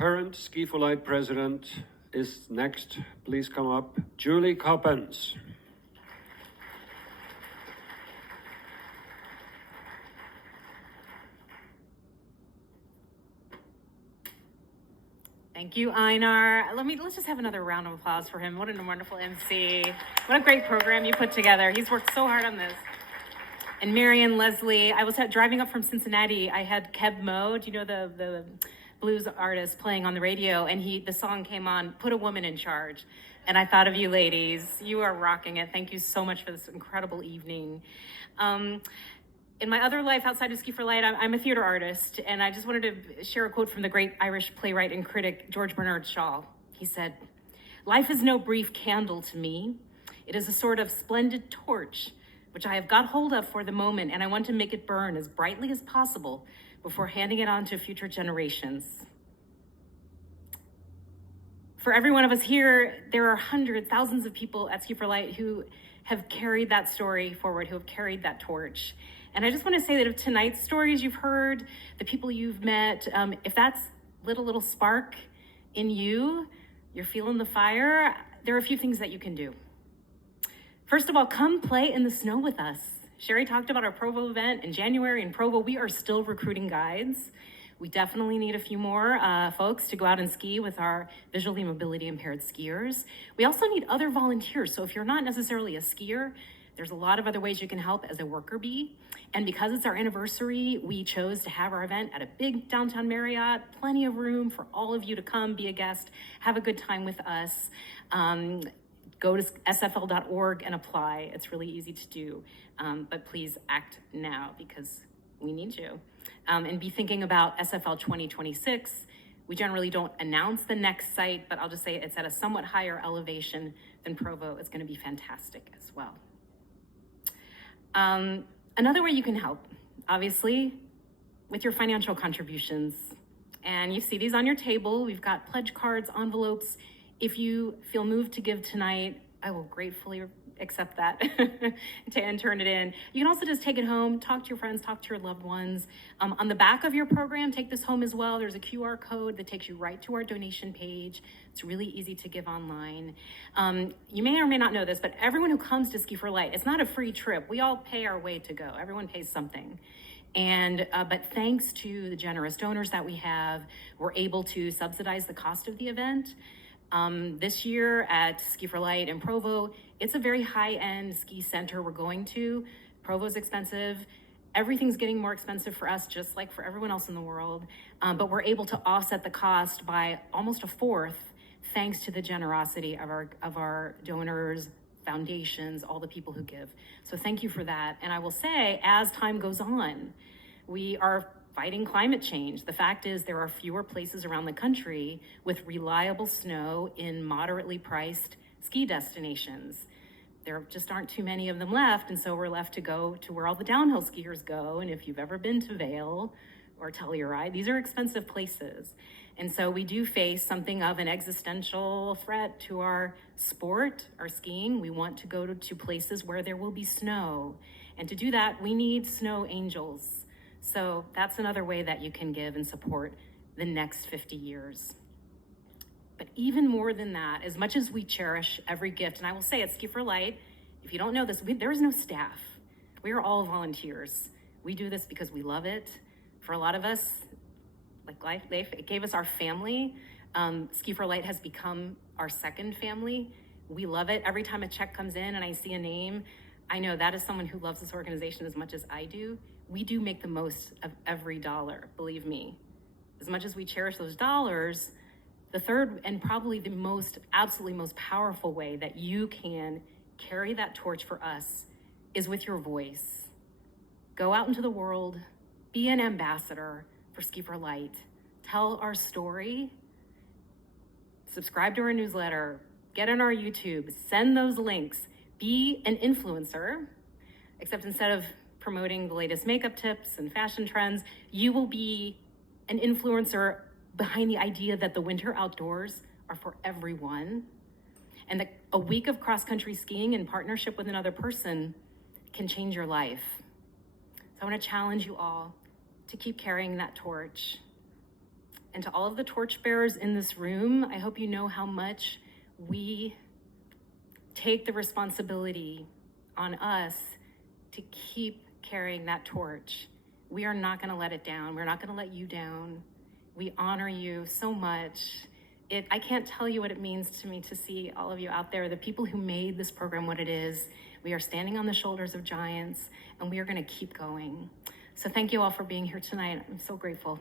current Ski for Light president is next. Please come up. Julie Coppens. Thank you, Einar. Let's just have another round of applause for him. What a wonderful MC. What a great program you put together. He's worked so hard on this. And Marion, Leslie, I was driving up from Cincinnati. I had Keb Mo, do you know the blues artist, playing on the radio, and the song came on, Put a Woman in Charge. And I thought of you ladies. You are rocking it. Thank you so much for this incredible evening. In my other life outside of Ski for Light, I'm a theater artist, and I just wanted to share a quote from the great Irish playwright and critic, George Bernard Shaw. He said, "Life is no brief candle to me. It is a sort of splendid torch, which I have got hold of for the moment, and I want to make it burn as brightly as possible before handing it on to future generations." For every one of us here, there are hundreds, thousands of people at Ski for Light who have carried that story forward, who have carried that torch. And I just want to say that if tonight's stories you've heard, the people you've met, if that's lit a little spark in you, you're feeling the fire, there are a few things that you can do. First of all, come play in the snow with us. Sherry talked about our Provo event in January in Provo. We are still recruiting guides. We definitely need a few more folks to go out and ski with our visually mobility impaired skiers. We also need other volunteers. So if you're not necessarily a skier, there's a lot of other ways you can help as a worker bee. And because it's our anniversary, we chose to have our event at a big downtown Marriott, plenty of room for all of you to come, be a guest, have a good time with us. Go to sfl.org and apply. It's really easy to do, but please act now because we need you. And be thinking about SFL 2026. We generally don't announce the next site, but I'll just say it's at a somewhat higher elevation than Provo. It's gonna be fantastic as well. Another way you can help, obviously, with your financial contributions. And you see these on your table. We've got pledge cards, envelopes. If you feel moved to give tonight, I will gratefully accept that and turn it in. You can also just take it home, talk to your friends, talk to your loved ones. On the back of your program, take this home as well. There's a QR code that takes you right to our donation page. It's really easy to give online. You may or may not know this, but everyone who comes to Ski for Light, it's not a free trip. We all pay our way to go. Everyone pays something. And but thanks to the generous donors that we have, we're able to subsidize the cost of the event. This year at Ski for Light in Provo, it's a very high-end ski center we're going to. Provo's expensive. Everything's getting more expensive for us, just like for everyone else in the world. But we're able to offset the cost by almost a fourth, thanks to the generosity of our donors, foundations, all the people who give. So thank you for that. And I will say, as time goes on, we are fighting climate change. The fact is there are fewer places around the country with reliable snow in moderately priced ski destinations. There just aren't too many of them left, and so we're left to go to where all the downhill skiers go. And if you've ever been to Vail or Telluride, these are expensive places. And so we do face something of an existential threat to our sport, our skiing. We want to go to places where there will be snow. And to do that, we need snow angels. So that's another way that you can give and support the next 50 years. But even more than that, as much as we cherish every gift, and I will say at Ski for Light, if you don't know this, there is no staff. We are all volunteers. We do this because we love it. For a lot of us, like life, it gave us our family. Ski for Light has become our second family. We love it. Every time a check comes in and I see a name, I know that is someone who loves this organization as much as I do. We do make the most of every dollar, believe me. As much as we cherish those dollars, the third and probably the absolutely most powerful way that you can carry that torch for us is with your voice. Go out into the world, be an ambassador for Ski for Light. Tell our story, subscribe to our newsletter, get on our YouTube, send those links, be an influencer, except instead of promoting the latest makeup tips and fashion trends, you will be an influencer behind the idea that the winter outdoors are for everyone, and that a week of cross-country skiing in partnership with another person can change your life. So I want to challenge you all to keep carrying that torch. And to all of the torchbearers in this room, I hope you know how much we take the responsibility on us to keep carrying that torch. We are not gonna let it down. We're not gonna let you down. We honor you so much. I can't tell you what it means to me to see all of you out there, the people who made this program what it is. We are standing on the shoulders of giants, and we are gonna keep going. So thank you all for being here tonight. I'm so grateful.